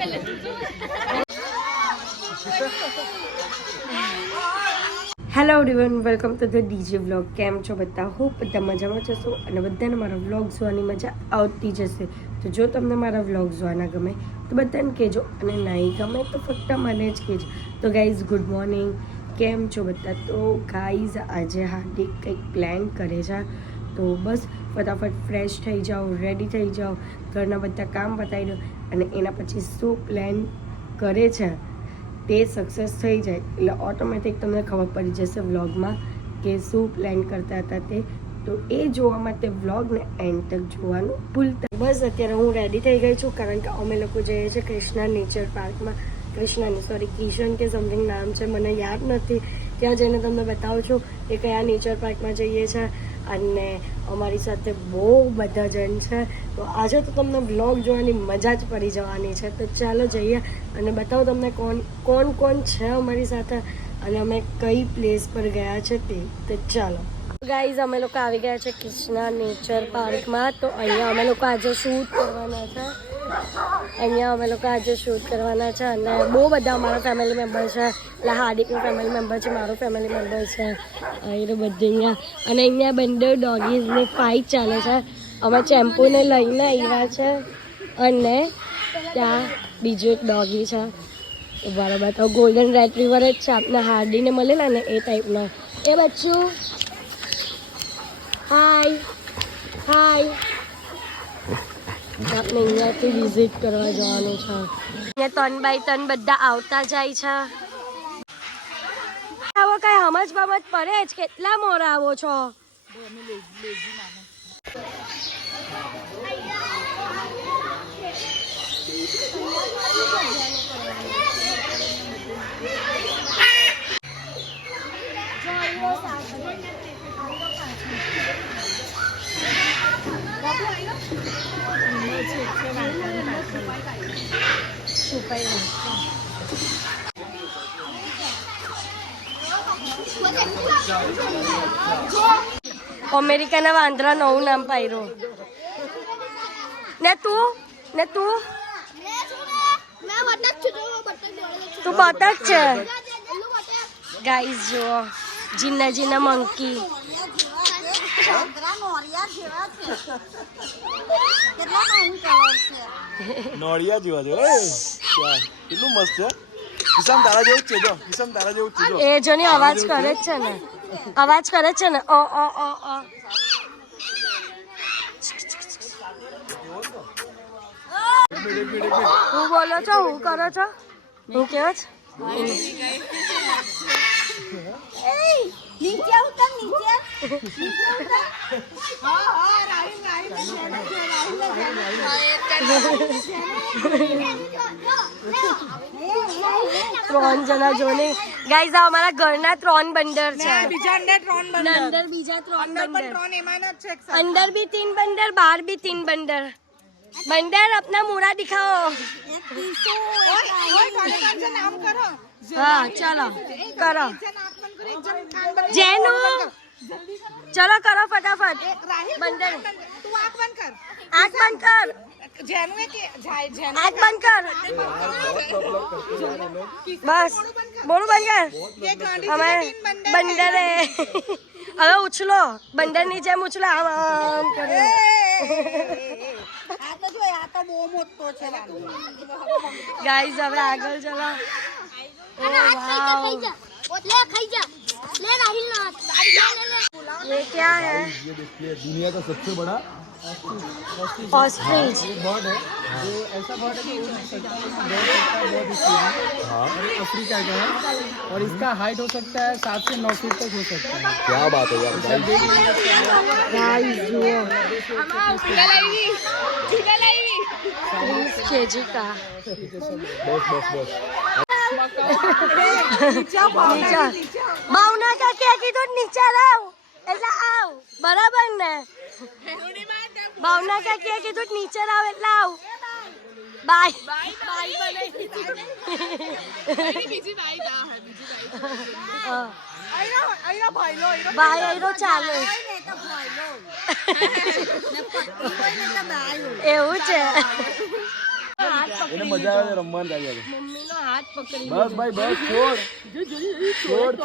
Hello everyone, welcome to the DJ vlog. કેમ છો બધા? હું બધા મજામાં જશો અને બધાને મારા વ્લોગ જોવાની મજા આવતી જશે. તો જો તમને મારા વ્લોગ જોવાના ગમે તો બધાને કહેજો, અને નહીં ગમે તો ફક્ત મને જ કહેજો. તો ગાઈઝ, ગુડ મોર્નિંગ. કેમ છો બધા? તો ગાઈઝ, આજે હાર્દિક કંઈક પ્લાન કરે છે, તો બસ ફટાફટ ફ્રેશ થઈ જાઓ, રેડી થઈ જાઓ, ઘરના બધા કામ પતાવી દો, અને એના પછી શું પ્લાન કરે છે તે સક્સેસ થઈ જાય એટલે ઓટોમેટિક તમને ખબર પડી જશે વ્લોગમાં કે શું પ્લાન કરતા હતા તે. તો એ જોવા માટે વ્લોગને એન્ડ તક જોવાનું ભૂલતા. બસ અત્યારે હું રેડી થઈ ગઈ છું, કારણ કે અમે લોકો જઈએ છીએ કૃષ્ણા નેચર પાર્કમાં. કિશન કે સમથિંગ નામ છે, મને યાદ નથી. ત્યાં જઈને તમને બતાવું છું કે કયા નેચર પાર્કમાં જઈએ છીએ, અને અમારી સાથે બહુ બધા જણ છે. તો આજે તો તમને વ્લોગ જોવાની મજા જ પડી જવાની છે. તો ચાલો જઈએ અને બતાવો તમને કોણ છે અમારી સાથે, અને અમે કઈ પ્લેસ પર ગયા છે તે. તો ચાલો ગાઈઝ, અમે લોકો આવી ગયા છે કૃષ્ણા નેચર પાર્કમાં. તો અહીંયા અમે લોકો આજે શૂટ કરવાના છે. અને બહુ બધા અમારા ફેમિલી મેમ્બર છે. એટલે હાર્દિકનું ફેમિલી મેમ્બર છે, મારું ફેમિલી મેમ્બર છે, એ તો બધે અહીંયા. અને અહીંયા બંને ડોગીઝની ફાઇટ ચાલે છે. અમે ચેમ્પુને લઈને આવ્યા છે, અને ત્યાં બીજું એક ડોગી છે. બરાબર, તો ગોલ્ડન રેટ્રીવર જ છે, આપને હાર્ડીને મળેલા ને એ ટાઈપનો. એ બચ્ચું, હાય હાય. આપણે અહીંયાથી વિઝિટ કરવા જવાનું છે. અહીંયા 3 બાય 3 બધા આવતા જાય છે. આવો કઈ સમજ બમજ પડે જ? કેટલા મોરા આવો છો? અમેરિકાના વાંદરા નવું નામ પાડ્યું. ને તું બતક છે. ગાઈઝ જુઓ, જીના મંકી. નોળિયા જેવા છે. કેટલું મસ્ત છે. કિસમ તારા જેવું જ છે. કિસમ તારા જેવું જ છે. એ જો ની અવાજ કરે છે ને, હું બોલો છો, હું કરો છો, હું કેવો છો? નીચે ઉતર, નીચે. ત્રણ જણા જોને ગાઈઝ, આ અમારા ઘરના 3 બંદર છે. અંદર બીજા 3 બંદર, અંદર भी 3 બંદર, બહાર भी 3 બંદર. બંદર अपना मुड़ा दिखाओ. हाँ चलो करो जेनू, चलो करो फटाफट. बंदर आँख बंद कर, आँख बंद कर, बस बोलो बंद कर. हमारे बंदर है. હવે ઉછલો, બંદર ની જેમ ઉછલો. આમ કરે. ગાઈઝ, હવે આગળ ચલો. ये क्या है? ये देखिए, दुनिया का सबसे बड़ा ऑस्ट्रिच. बर्ड है. वो ऐसा बर्ड है कि उड़ सकता है, दौड़ सकता है बहुत स्पीड में. और ये अफ्रीका का है, और इसका हाइट हो सकता है 7 से 9 फीट तक हो सकता है. क्या बात है यार. गाइस जुओ, 30 kg का. बस ભાવના કાકી કીધું નીચે આવ એટલે આવ, બરાબર ને? ભાવના કાકી કીધું નીચે આવ એટલે આવ. બાય બાય આયરો ચાલે. એવું છે. એને મજા આવે છે રમવાની તારી સાથે. મમ્મીનો હાથ પકડી બસ ભાઈ બસ છોડ છોડ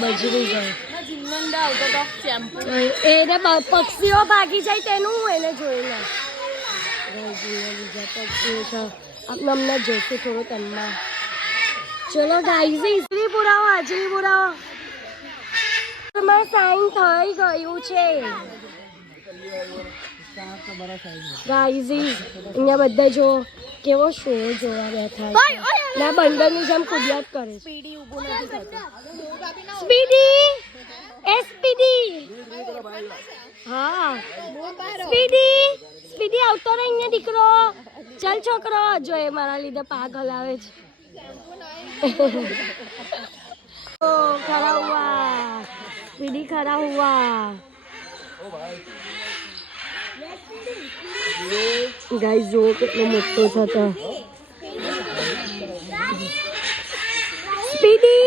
બજરીગર એને પક્ષીઓ ભાગી જાય તેનું હું એને જોઈને બીજા પક્ષીઓ છે આપણે હમણાં જોઈશું થોડો તનમાં. ચલો ગાઈઝ હાજરી પુરાવો સાઈન થઈ ગયું છે ગાઈઝ. અહીંયા બધા જો કેવો શો જોવા બેઠા છે. ના બંદરની જેમ કુદિયાત કરે છે. સ્પીડી હા સ્પીડી આવતો રહે અહીંયા દીકરો. ચાલ છોકરો જો એ મારા લીધે પાગલ આવે છે. ओ खड़ा हुआ स्पीडी खड़ा हुआ गाइस जो कितना मोटो था स्पीडी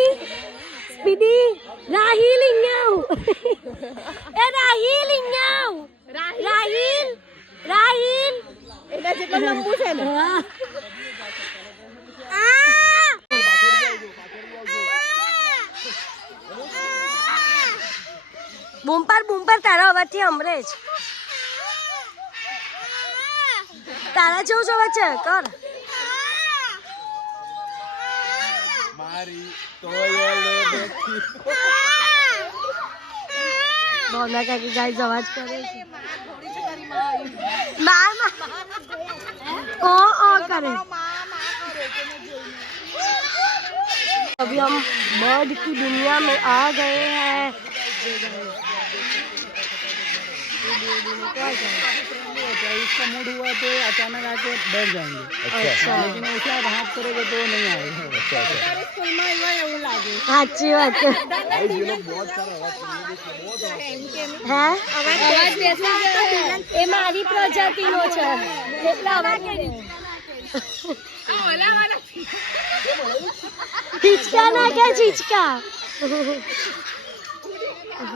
राहिल इंगाव ए राहिल એના જેટલો લંબુ છે ને. બૂમપર તારા અવાજથી હમરે જ. તારા જેવું જ અવાજ છે કર. મારી તોયલે બેઠી બોના કાકી ગાઈસ અવાજ કરે છે. માર ओ करे. अभी हम बर्ड की दुनिया में आ गए हैं. इसका मूड हुआ तो अचानक आके बैठ जाएंगे. अच्छा लेकिन ऐसे आप हाथ करोगे तो नहीं आएगा. સાચી વાત છે. એ મારી પ્રજાતિનો છે એટલે અવાજ ચીચકા નાખે ચીચકા.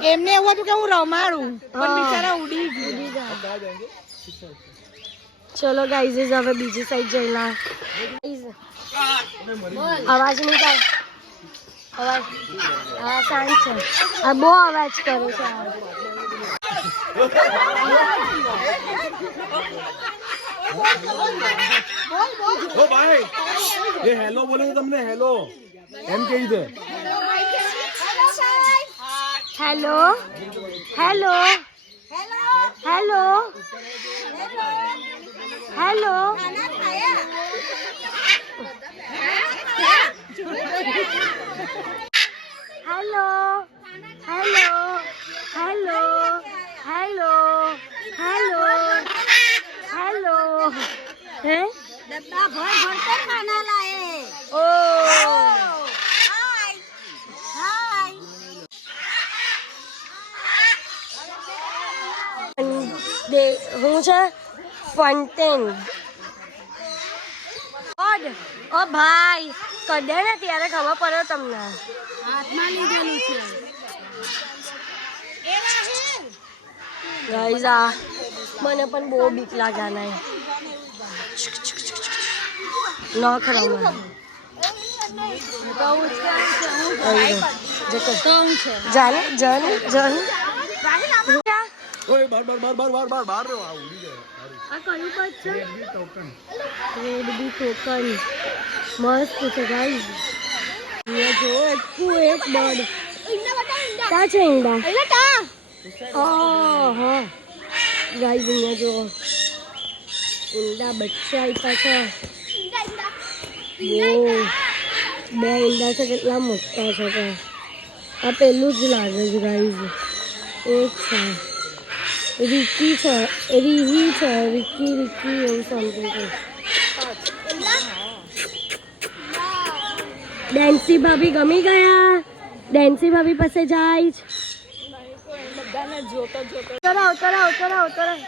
એમને એવું હતું કે હું રમાડું પણ બિચારા ઉડી ગયા. ચલો ગાઈઝ હવે બીજી સાઈડ જઈલા. અવાજ નહીં થાય. અવાજ હા શાંત છે. આ બહુ અવાજ કરે છે. ઓ ભાઈ એ હેલો બોલે છે તમને. હેલો એમ કહી દે. Hello hello hello hello hello hello hello hello hello hello હે डब्बा भर भर कर खाना लाए. ઓ हाय हाय હું છે ફન્ટેન. ઓ ભાઈ કદે ને ત્યારે ખબર પડે તમને. हाथમાં લીધેલું છે. ગાઈઝ આ મને પણ બહુ બીક લાગે નહીં. નખ રમવા જાને જાને જાને. ઓય બાર રહ્યો. આ ઉડી જાય. આ કયું પદ છે? રેડ બી ટોકન મસ્ત છે ગાઈઝ. અહીંયા જો એટલું એક બર્ડ. ક્યાં છે ઈંડા? હા ગાઈઝ અહીંયા જો ઈંડા બચ્ચા આપ્યા છે. બહુ બે ઈંડા છે કેટલા મોટા છે. તો આ પેલું જ લાગે છે ગાઈઝ. એક છે રિકી છે રીહી છે રિકી એવું સમથિંગ છે. ડેન્સી ભાભી ગમી ગયા. ડેન્સી ભાભી પાસે જાય છે. ઉતરાવ.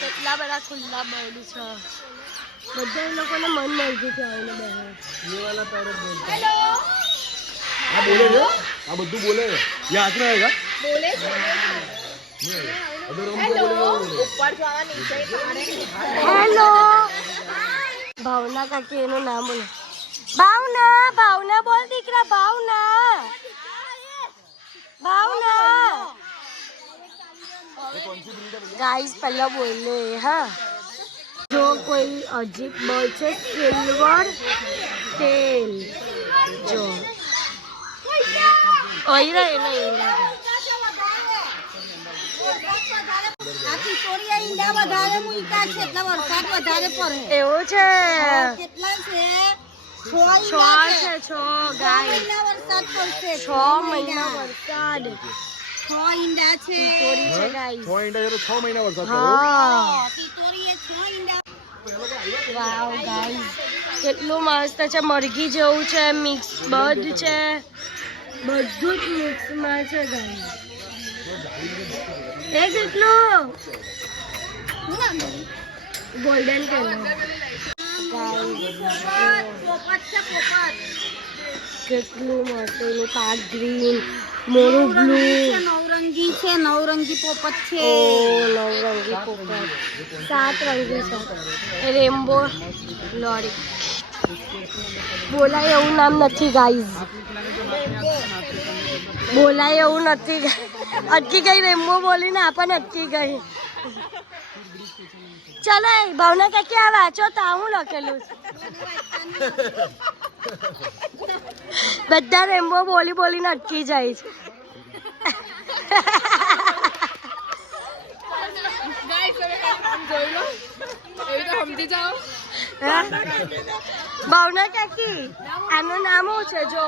કેટલા બધા ખુલ્લા બર્ડ છે. બધા લોકોને મન મરજી છે આવીને બહાર. આ બોલે છે આ બધું બોલે છે ये हाथ में आएगा बोले अगर हम हेलो ऊपर जावा नीचे હેલો ભાવના કાકી એનું નામ બોલો ભાવના ભાવના બોલ દીકરા ભાવના ભાવના ગાઈસ પહેલા બોલે હા જો કોઈ અજીબ બર્ડ છે સિલ્વર ટેલ જો ઓઈ રે નહીં આ કિશોરીયા ઈંડા વધારે મૂક્યા છે એટલે વરસાદ વધારે પડે એવું છે કેટલા છે 6 છ છે છ ગાય મહિના વરસાદ પડશે 6 મહિના વરસાદ 6 ઈંડા છે કિશોરી છે ગાઈસ 6 ઈંડા છે તો 6 મહિના વરસાદ પડ્યો હા કિશોરીએ 6 ઈંડા વાવ ગાઈસ કેટલું મસ્ત છે મરઘી જેવું છે મિક્સ બર્ડ છે બધું જ મિક્સમાં છે ગાઈસ એ કેટલું ગોલ્ડન કલર પોપટ છે પોપટ કેટલું મસ્ત એનું પાક ગ્રીન મોરું બ્લુ નવરંગી છે નવરંગી પોપટ છે ઓ નવરંગી પોપટ 7 રંગી છે રેમ્બો લોરી બોલાય એવું નામ નથી ગાઈઝ બોલાય એવું નથી અટકી ગઈ રેમ્બો બોલીને આપણને અટકી ગઈ ચલો ભાવના કાકી આ વાંચો તો હું લખેલું છે બધા રેમ્બો બોલી બોલીને અટકી જાય છે ભાવના કાકી આનું નામ શું છે જો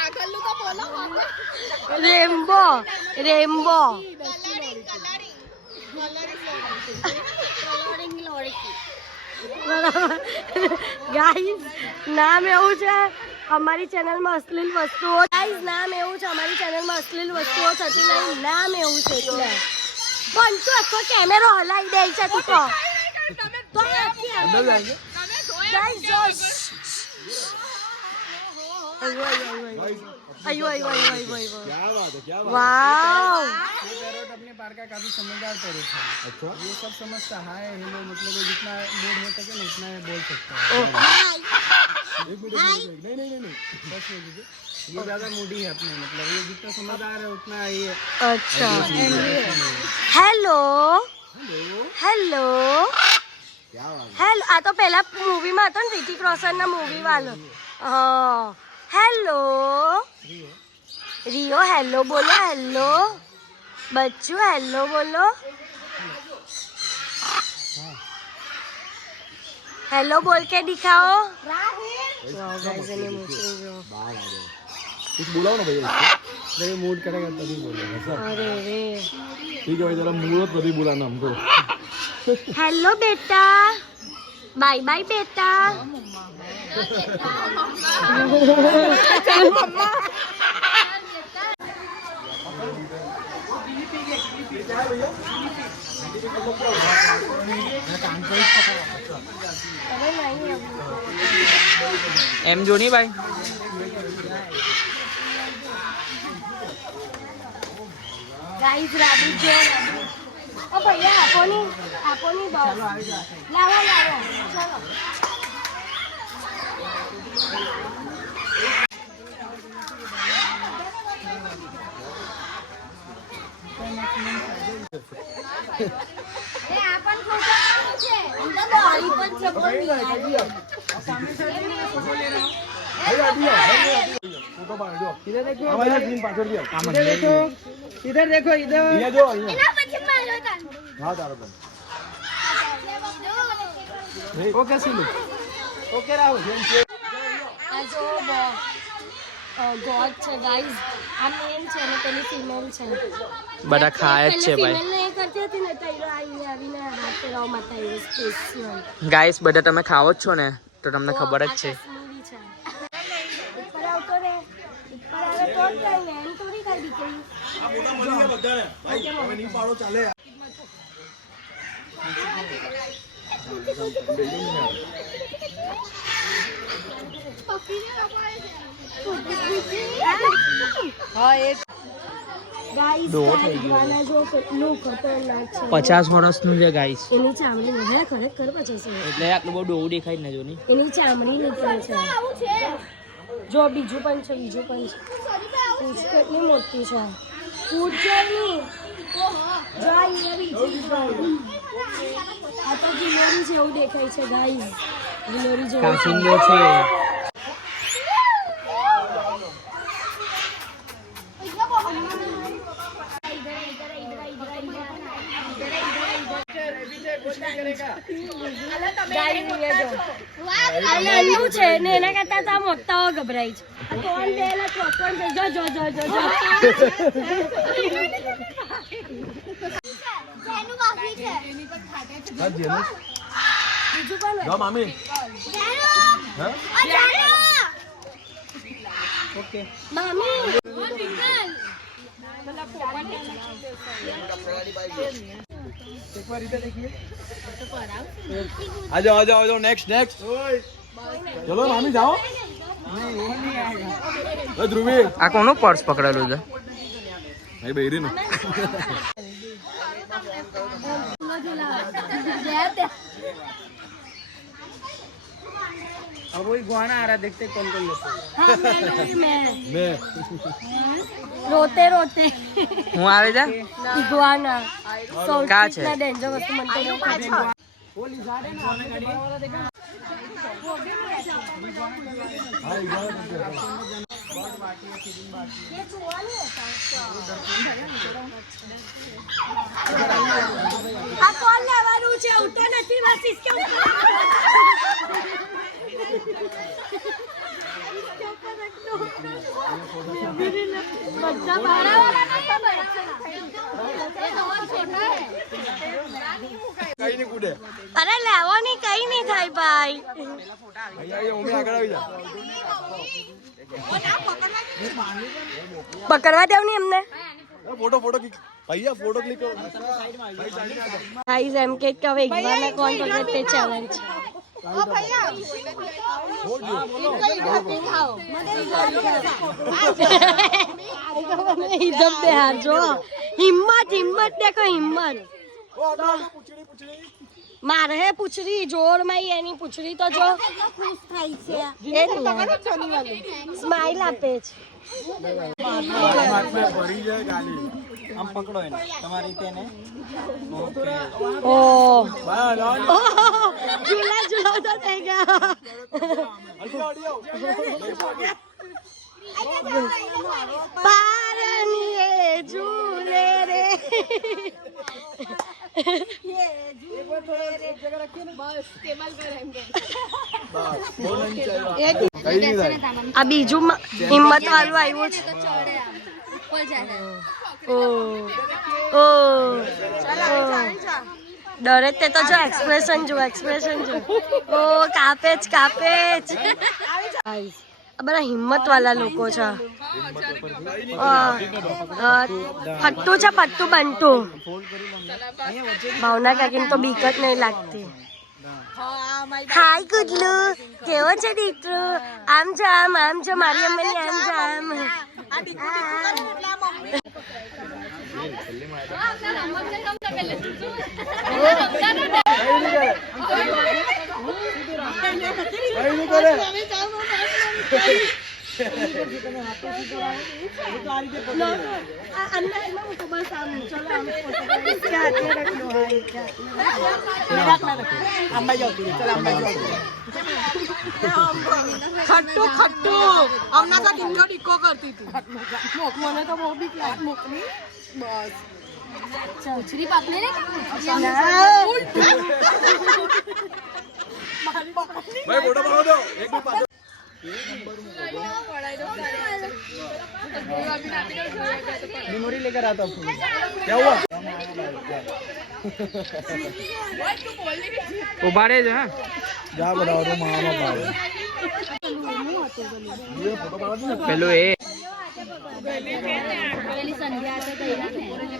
આગળનું તો બોલો રેમ્બો રેમ્બો ગાઈસ નામ એવું છે અમારી ચેનલમાં અશ્લીલ વસ્તુઓ ગાઈસ નામ એવું છે અમારી ચેનલમાં અશ્લીલ વસ્તુઓ થતી નહીં નામ એવું છે એટલે પણ તું આખો કેમેરો હલાવી દે છે તું તો अंदर जाएंगे ગાઈસ જો अयो अयो अयो अयो अयो क्या बात है क्या बात वाव ये पैरोट अपने पार का काफी समझदार पैरोट है अच्छा ये सब समझता है हेलो मतलब ये जितना मूड हो सके ना उतना ये बोल सकता है एक मिनट नहीं नहीं नहीं बस ये ज्यादा मूडी है अपने मतलब ये जितना समझदार है उतना ये अच्छा हेलो हेलो क्या बात હેલો આ તો પહેલા મૂવીમાં હતો ને રિતિક રોશનના મૂવી વાળો હા હેલો રિયો હેલો બોલો હેલો બચ્ચુ હેલો બોલો હેલો બોલ के दिखाओ कुछ बुलाओ ना भैया इसको जब ये मूड करेगा तभी बोलेगा ऐसा अरे रे ठीक है भाई जरा मूड हो तभी बुलाना हमको हेलो बेटा बाय बाय बेटा एम जो नहीं भाई गाइस राबी जो ओ भैया आपो नहीं बाव लावा लावा चलो फोटो पाड़ दो इधर देखो हमारे स्क्रीन पाछड़ दिया इधर देखो इधर देखो इधर ये जो हां तारो तुम ओके सिलू ओके राहुल આ જો ગોડ છે ગાઈઝ આ મેલ છે ને પેલી ફિમેલ છે બધા ખાય જ છે ભાઈ ફિમેલ ને એ કરતી હતી ને તો એ આવીને હાથ કરવા માટે આવ્યો સ્પેશિયલ ગાઈસ બધા તમે ખાવો જ છો ને તો તમને ખબર જ છે કાશ્મીરી છે ઉપર આવતો રે ઉપર આવે તો જ થાય ને એમ થોડી કઈ દીકરી આ મોટા મળી ગયા બધાને ભાઈ હવે નહીં પાડો ચાલે ગાઈસ ઈગ્વાના જો કેટલું ખતરનાક છે. 50 વર્ષનું છે ગાઈસ. એની ચામડી નીકળે ખરેખર 50 એટલે આટલું બહુ ડોવું દેખાય જ ને જો ની. એની ચામડી નીકળે છે. જો બીજું પણ છે, બીજું પણ છે. પૂંછ કેટલી મોટી છે. પૂંછની જો અહીંયા બીજી છે. આ તો ગિલોરી જેવું દેખાય છે ગાઈસ. ગિલોરી જેવું કાચિંડો છે. નાનું છે ને એના કરતા તો આ મોટા ગભરાય છે. કોણ બેલા ચોકન જો જો જો જો જો બીજું કોણ જાઓ મામી હા ઓકે. મામી એકવાર इधर देखिए. आ जाओ आ जाओ आ जाओ नेक्स्ट नेक्स्ट चलो मामी जाओ नहीं वो नहीं आएगा. ध्रुवी આ કોનું પર્સ પકડેલું છે? नहीं बेरी ना अब वही गुआना आ रहा, देखते कौन कौन लेते हैं. हाँ मैं मैं रोते रोते હું આવે છે? ઇગ્વાના કા સૌથી છે? ડેન્જર વસ્તુ મને તો वो लिजार्ड है ना, आपने गाड़ी वाला देखा? આ કોણ લેવાનું છે? ઉઠો નથી બસ इसके ऊपर रख दो. बच्चा बड़ा वाला नहीं है, कहीं नहीं कूदे અરે લેવો નહીં, કઈ નહીં થાય ભાઈ. भैया ये मम्मी आगे આવી જા પકડવા દેવ ને એમને. फोटो फोटो क्लिक भैया फोटो क्लिक करो ગાઈસ એમ કે હવે ઇગ્વાના કોણ પકડે તે ચેલેન્જ. इधर पे हार जो हिम्मत हिम्मत देखो हिम्मत मारे है पुछरी जोर में एनी पुछरी तो जो स्माइल आपे ભરી જાય ગાડી આમ પકડો એને તમારી તેને. ओ બસ झूला झूला तो देगा पारनिए झूले रे કઈ નહીં થાય આ બીજું હિંમત વાળું આવ્યું છે. ઓ ઓ ડરે તે તો જો એક્સપ્રેશન જો ઓ કાપે જ આ બધા હિંમત વાળા લોકો છે. પટ્ટુ છે, પટ્ટુ બનતું. ભાવના કાકીને તો બીક જ નહીં લાગતી. હાય ગુડલુ, કેવો છે દીકરો? આમ છે મારી અમ્માની આમ છે આમ. કઈ નહીં કરે ખટ્ટુ ખટ્ટુ હમણાં તો ડીકો ડીકો કરતી હતી. મને તો બહુ બીક લાગે. મોકલી બસ પૂછરી પાપને રે ભાઈ ફોટો પાડો દો એક મિનિટ પાછો मेमोरी लेकर आता हूँ. क्या हुआ उभा રહેજો હા. જા બતાવો તો મામા પાડે ये फोटो पाड़ो दो પેલું એ પેલી સંધ્યા તો ગઈ ને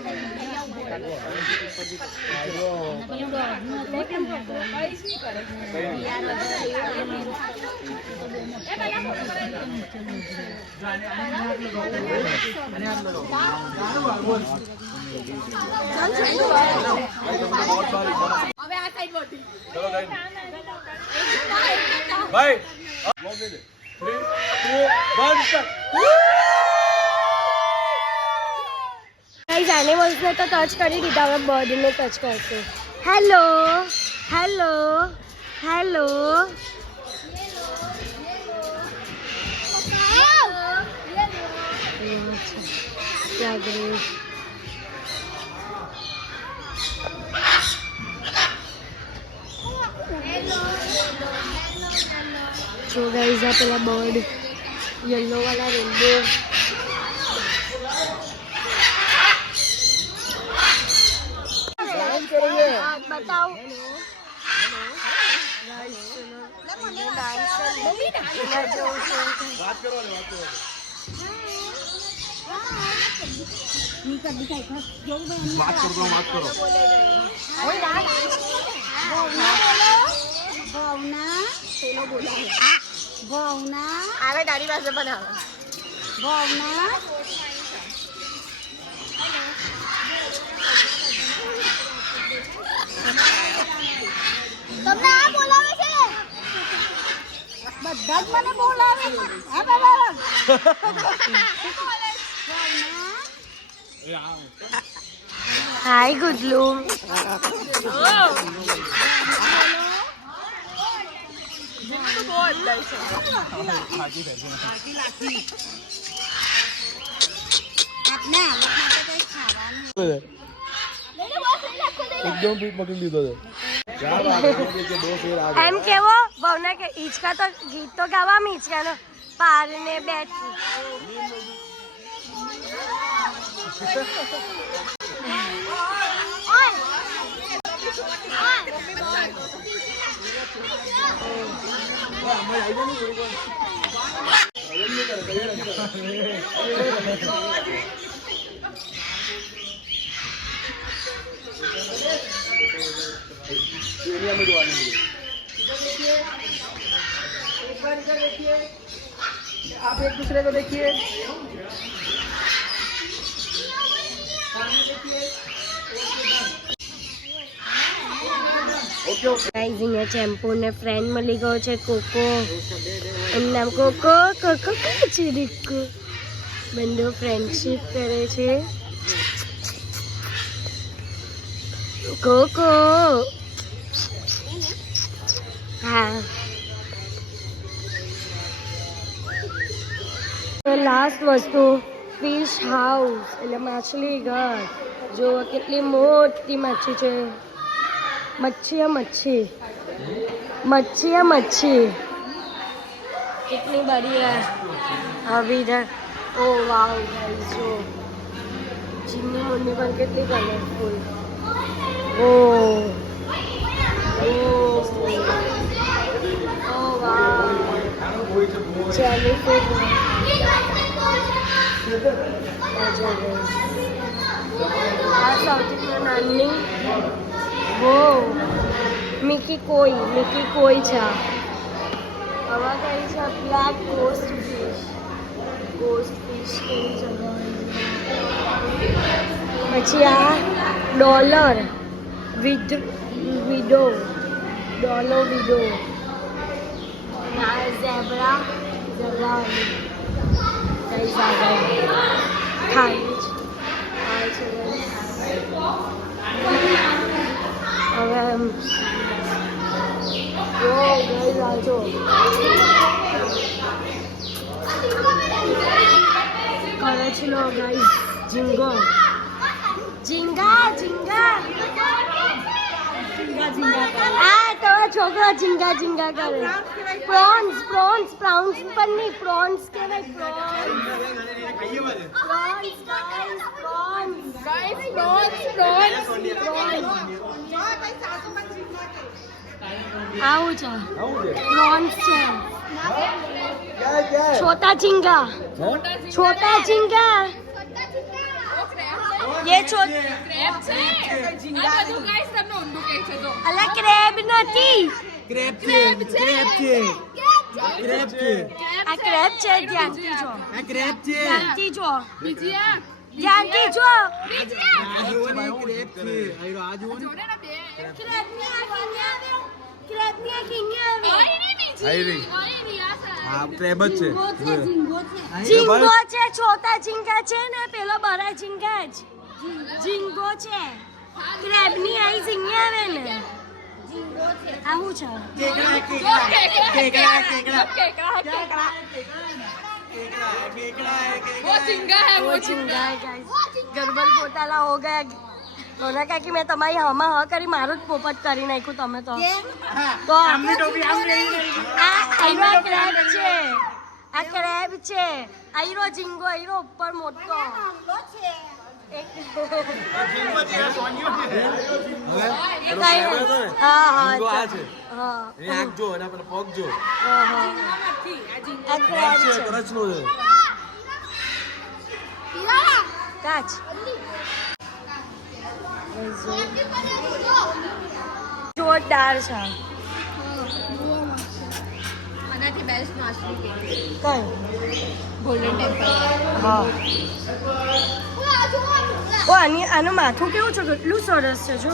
હવે આ સાઈડ વટી ભાઈ લોક દે 3 2 1 સ્ટાર્ટ ગાઈઝ એનિમલ્સને તો ટચ કરી દીધા, હવે બર્ડને ટચ કરશે. હેલો હેલો હેલો ક્યાં ગયું? જો ગાઈઝ આ પેલા બર્ડ યલો વાળા રેનબો बताओ આવે તારી પાસે પણ આવે ભાવના તમને આ બોલાવે છે બધા જ મને બોલાવે હા બાબા હાય ગુડલુ. એકદમ પીટ પકડી લીધો છે. એમ કેવો ભાવના કે હિંચકા તો ગીત તો ગાવામાં હિંચકાનો પાર ને બેઠી आप एक दूसरे को देखिए ગાઈઝ અહીંયા ચેમ્પો ને ફ્રેન્ડ મળી ગયો છે કોકો. એનું નામ કોકો. કોકો કરે છે રીકો. બંને ફ્રેન્ડશીપ કરે છે. કોકો હા લાસ્ટ વસ્તુ ફિશ હાઉસ એટલે માછલી ઘર. જો કેટલી મોટી માછી છે. मच्छी है मच्छी मच्छी है मच्छी कितनी बड़ी है. अभी इधर ओ वाह गाइस जो चिन्नी मुन्नी पर कितनी कलरफुल. ओ ओ वाह जेलीफिश આ સૌથી નાની वो मिकी कोई છે. हवा कई છે બ્લેક ગોસ્ટ ફિશ કેવી જગ્યા. પછી આ ડોલર વિડો આ ઝેબ્રા કઈ સાગર ખાઈ છે. હવે જો કરે છે લો ગાઈસ ઝીંગા આ તો છોકરો ઝીંગા કરે. પ્રોન્સ પણ નહીં પ્રોન્સ કહેવાય. પ્રોન્સ આવું છે આવું છે પ્રોન્સ છે ક્યાં ક્યાં छोटा झींगा छोटा झींगा ये અલા ક્રેબ નથી ક્રેપ છે ક્રેપ છે ક્રેપ છે આ ક્રેબ છે ધ્યાનથી જો આ ક્રેપ છે ધ્યાનથી જો ધ્યાનથી જો આ જુઓ ને ક્રેપ છે આ જુઓ ને ક્રેબની આ કિંગા આઈ રહી હા ક્રેબ જ છે ઝીંગો છે છોટા ઝીંગા છે ને પેલો બરા ઝીંગા જ ઝીંગો છે ક્રેબની આઈ ઝીંગા આવે ને આવું છે वो चिंगा है वो झींगा है गाइस ગરબર પોતાલા હો ગયા મને કહે કે મેં તમારી હમા હ કરી મારું જ પોપટ કરી નાખ્યું તમે તો આ ક્રેબ છે આ ક્રેબ છે આયરો ઝીંગો આયરો ઉપર મોટો હા ઝીંગો આ હા છે હા એની આંખ જો એના પર પગ જો આ ક્રેબ છે કરચનો છે કાચ જોરદાર છે આનાથી બેસ્ટ માછલી કઈ ગોલ્ડન ટેમ્પલ હા ઓ આનું માથું કેવું છે કેટલું સરસ છે જો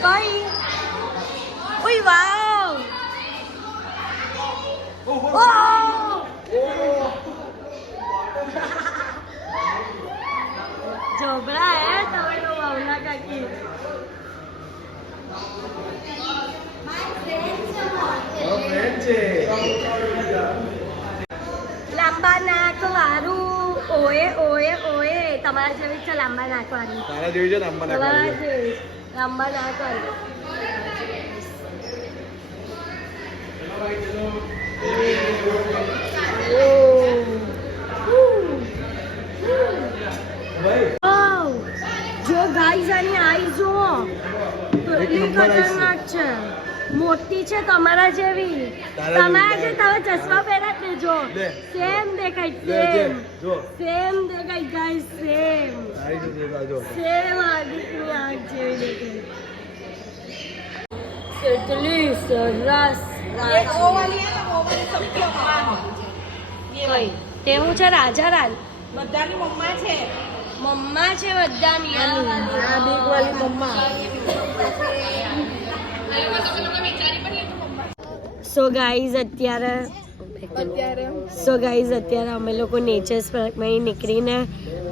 કઈ ઓય વાવ જોબરા હે તમે તો વાવના કાકી લાંબા નાક વાળું ઓએ ઓએ ઓએ તમારા જેવી છે લાંબા નાક વાળી તારા જેવી છે ને આંબા તમારા નાખવાની જેવી લાંબા નાક વાળી વાવ જો ગાઈઝ આની આઈ જો કેટલી ખતરનાક છે મોટી છે તમારા જેવી તમારા જે તમે ચશ્મા પહેર્યા તે જો લે. સેમ દેખાય લે, સેમ જો સેમ દેખાય ગાઈઝ સેમ તારી જેવી દેખાય જો સેમ આદિત્યની આંખ જેવી દેખાય કેટલી સરસ કઈ તેવું છે રાજા રાની બધાની મમ્મા છે મમ્મા છે બધાની આ બિગ વાલી મમ્મા સો ગાઈઝ અત્યારે અમે લોકો નેચર્સ પાર્કમાં નીકળીને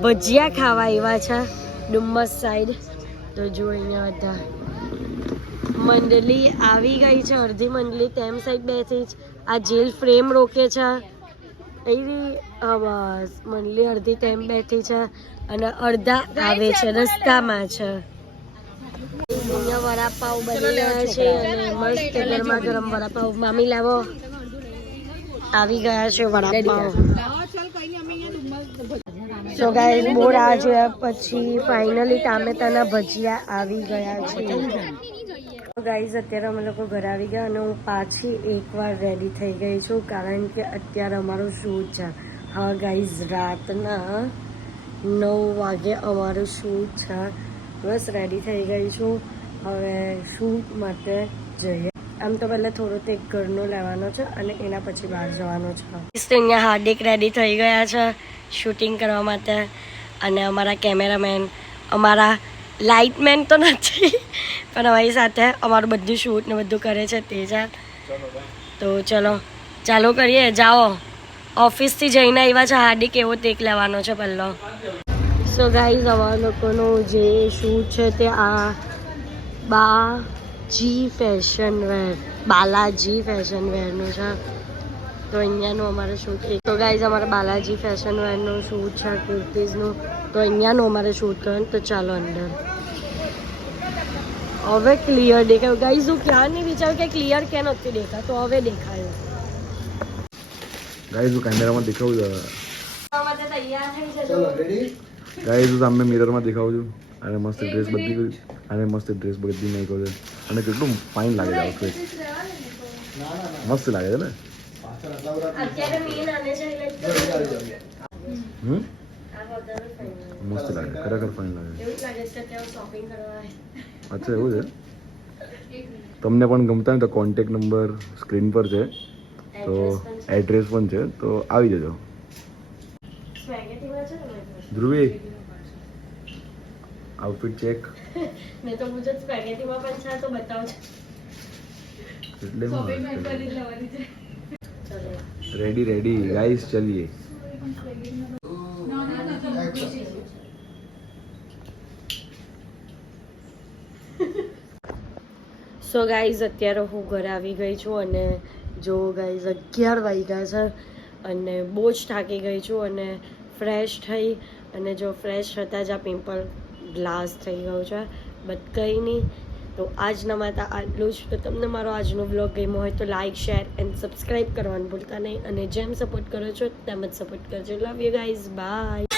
ભજીયા ખાવા આવ્યા છે ડુમ્મસ સાઈડ તો જો અહીંયા બધા મંડળી આવી ગઈ છે અડધી મંડળી તેમ સાઈડ બેસી છે આ જેલ ફ્રેમ રોકે છે એવી બસ મંડળી અડધી તેમ બેઠી છે અને અડધા આવે છે રસ્તામાં છે અહીંયા વડાપાવ બની રહ્યા છે અને મસ્ત ગરમા ગરમ વડાપાવ મામી લાવો આવી ગયા છે વડાપાવ સો ગાઈસ બહુ રાહ જોયા પછી ફાઇનલી ટામેટાના ભજીયા આવી ગયા છે ગાઈઝ અત્યારે અમે લોકો ઘરે આવી ગયા અને હું પાછી એકવાર રેડી થઈ ગઈ છું કારણ કે અત્યારે અમારો શૂટ છે હા ગાઈઝ રાતના 9 વાગે અમારું શૂટ છે બસ રેડી થઈ ગઈ છું હવે શૂટ માટે જઈએ આમ તો પહેલાં થોડો તે ઘરનો લેવાનો છે અને એના પછી બહાર જવાનો છે અહીંયા હાર્દિક રેડી થઈ ગયા છે શૂટિંગ કરવા માટે અને અમારા કેમેરામેન અમારા લાઇટમેન તો નથી પણ અમારી સાથે અમારું બધું શૂટ ને બધું કરે છે તે છે તો ચલો ચાલુ કરીએ જાઓ ઓફિસથી જઈને આવ્યા છે હાર્દિક એવો ટેક લેવાનો છે પહેલો સો ગાઈઝ અમારા લોકોનું જે શૂટ છે તે આ બાલાજી ફેશન વેરનું છે તો અહીંયાનું અમારે શૂટ તો ગાઈઝ અમારે બાલાજી ફેશન વેરનું શૂટ છે કુર્તીઝનું તો અહીંયાનું અમારે શૂટ કરવાનું તો ચાલો અંદર હવે ક્લિયર દેખાયું ગાઈઝ હું ક્યારની વિચારું કે ક્લિયર કેમ નથી દેખાતો હવે દેખાયું ગાઈઝ હું કેમેરામાં દેખાવું છું તૈયાર થઈ જજો ગાઈઝ હું સામે મિરરમાં દેખાવું છું અને મસ્ત ડ્રેસ બધી નાખ્યો છે અને કેટલું ફાઇન લાગે છે આઉટફિટ મસ્ત લાગે છે ને અત્યારે મેન આને છે હમ મસ્ત લાગે ખરેખર ફાઇન લાગે એવું જ લાગે છે કે શોપિંગ કરવા અચ્છા એવું છે તમને પણ ગમતા હોય તો કોન્ટેક નંબર સ્ક્રીન પર છે તો એડ્રેસ પણ છે તો આવી જજો સ્પેગેટીમાં છે ને ધ્રુવી આઉટફિટ ચેક મેં તો પૂછ્યું સ્પેગેટીમાં પણ છે તો બતાવજો એટલે લેવાની છે ચલો રેડી ગાઈસ ચલીએ સો ગાઈઝ અત્યારે હું ઘરે આવી ગઈ છું અને જો ગાઈઝ 11 વાગ્યા છે અને બહુ જ થાકી ગઈ છું અને ફ્રેશ થઈ અને જો ફ્રેશ થતાં જ આ પિમ્પલ ગ્લાસ થઈ ગયું છે બટ કંઈ નહીં તો આજના માટે આટલું જ તો તમને મારો આજનો વ્લોગ ગમ્યો હોય તો લાઇક શેર એન્ડ સબસ્ક્રાઈબ કરવાનું ભૂલતા નહીં અને જેમ સપોર્ટ કરો છો તેમ જ સપોર્ટ કરજો લવ યુ ગાઈઝ બાય